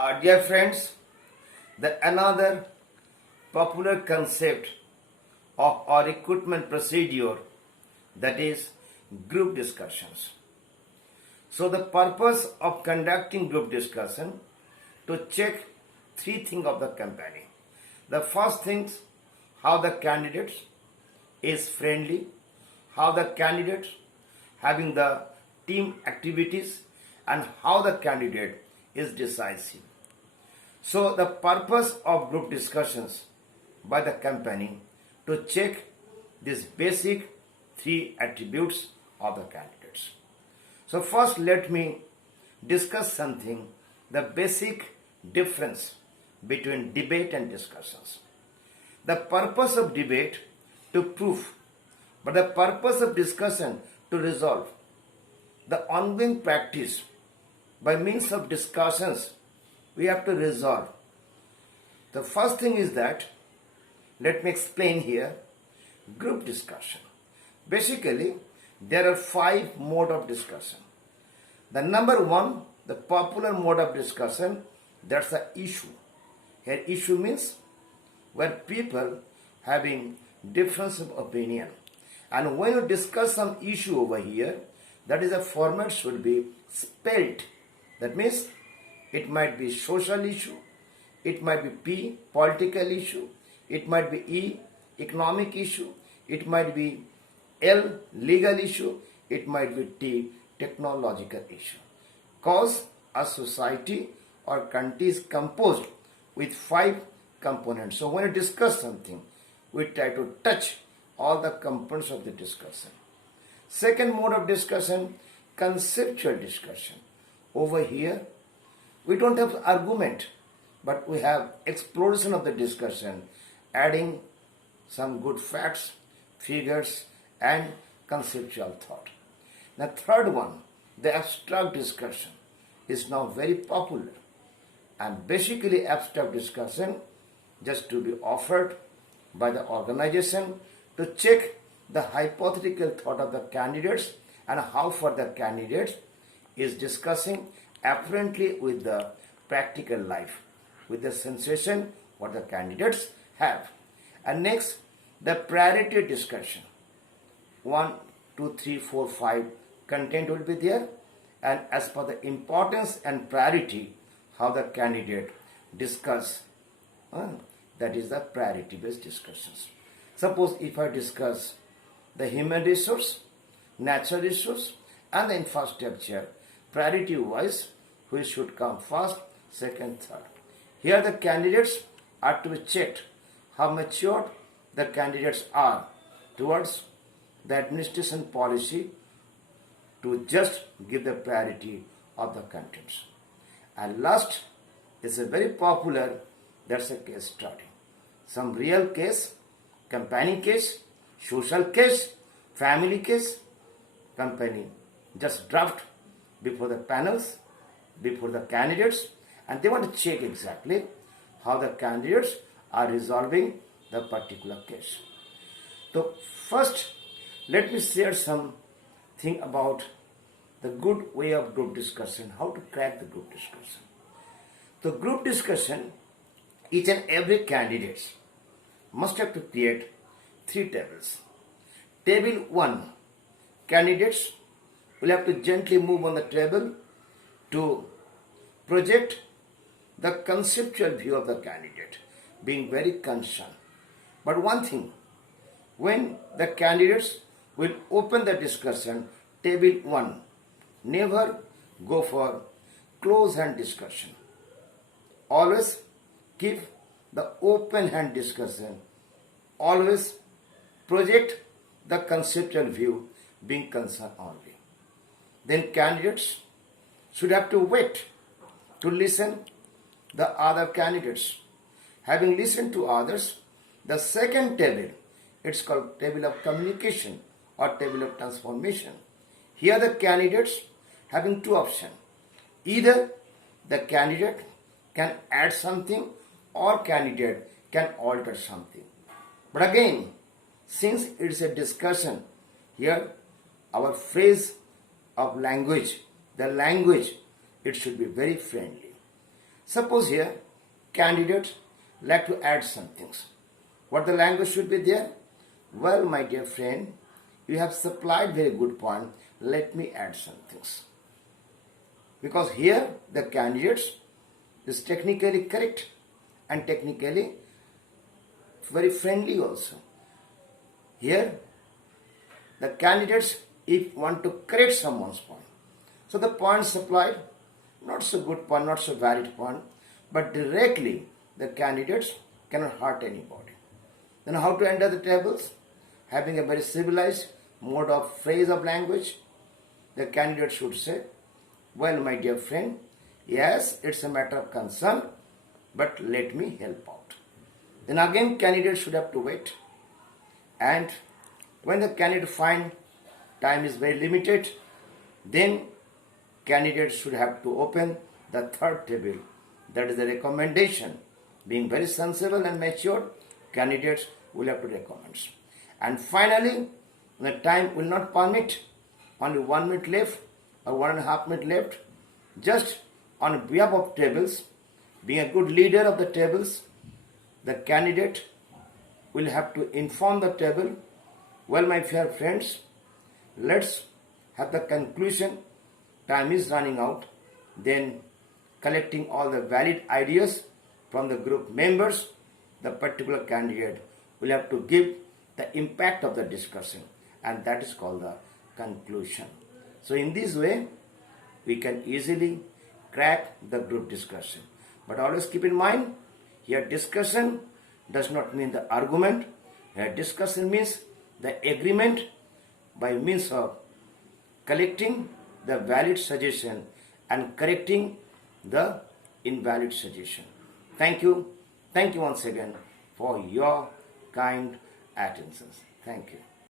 Dear friends, another popular concept of our recruitment procedure, that is group discussions. So the purpose of conducting group discussion to check three things of the company. The first thing, how the candidates is friendly, how the candidates having the team activities, and how the candidate is decisive. So the purpose of group discussions by the company to check these basic three attributes of the candidates. So first let me discuss something, the basic difference between debate and discussions. The purpose of debate to prove, but the purpose of discussion to resolve. The ongoing practice by means of discussions we have to resolve. The first thing is that, let me explain here, group discussion. Basically, there are 5 modes of discussion. The number 1, the popular mode of discussion, that's the issue. Here issue means where people having difference of opinion. And when you discuss some issue over here, that is the format should be spelled. That means it might be social issue, it might be P, political issue, it might be E, economic issue, it might be L, legal issue, it might be T, technological issue. Cause a society or country is composed with 5 components. So when you discuss something, we try to touch all the components of the discussion. Second mode of discussion, conceptual discussion. Over here, we don't have argument, but we have exploration of the discussion, adding some good facts, figures, and conceptual thought. The third one, the abstract discussion, is now very popular. And basically abstract discussion just to be offered by the organization to check the hypothetical thought of the candidates and how far the candidates is discussing apparently with the practical life, with the sensation what the candidates have. And next, the priority discussion. 1, 2, 3, 4, 5 content will be there, and as per the importance and priority, how the candidate discuss, that is the priority based discussions. Suppose if I discuss the human resource, natural resource, and the infrastructure, priority wise, which should come first, second, third. Here the candidates are to be checked how matured the candidates are towards the administration policy to just give the priority of the contents. And last is a very popular, that's a case study. Some real case, company case, social case, family case, company just draft before the panels, before the candidates, and they want to check exactly how the candidates are resolving the particular case. So first, let me share something about the good way of group discussion, how to crack the group discussion. So group discussion, each and every candidate must have to create 3 tables. Table 1, candidates will have to gently move on the table to project the conceptual view of the candidate, being very concerned. But one thing, when the candidates will open the discussion, table 1, never go for close hand discussion. Always give the open hand discussion. Always project the conceptual view, being concerned only. Then candidates should have to wait to listen the other candidates. Having listened to others, the second table, it's called table of communication or table of transformation. Here the candidates having 2 options. Either the candidate can add something or candidate can alter something. But again, since it's a discussion, here our phrase of language, the language, it should be very friendly. Suppose here candidates like to add some things. What the language should be there? Well, my dear friend, you have supplied very good point. Let me add some things. Because here the candidates is technically correct and technically very friendly also. Here the candidates if want to correct someone's point. So the point supplied, not so good point, not so valid point, but directly the candidates cannot hurt anybody. Then how to enter the tables? Having a very civilized mode of phrase of language, the candidate should say, well, my dear friend, yes, it's a matter of concern, but let me help out. Then again, candidate should have to wait. And when the candidate find time is very limited, then candidate should have to open the third table. That is the recommendation. Being very sensible and mature, candidates will have to recommend. And finally, the time will not permit, only 1 minute left or 1.5 minutes left, just on behalf of tables, being a good leader of the tables, the candidate will have to inform the table, well, my fair friends, let's have the conclusion, time is running out. Then collecting all the valid ideas from the group members, the particular candidate will have to give the impact of the discussion, and that is called the conclusion. So in this way, we can easily crack the group discussion. But always keep in mind, here discussion does not mean the argument. Here discussion means the agreement by means of collecting the valid suggestion and correcting the invalid suggestion. Thank you. Thank you once again for your kind attention. Thank you.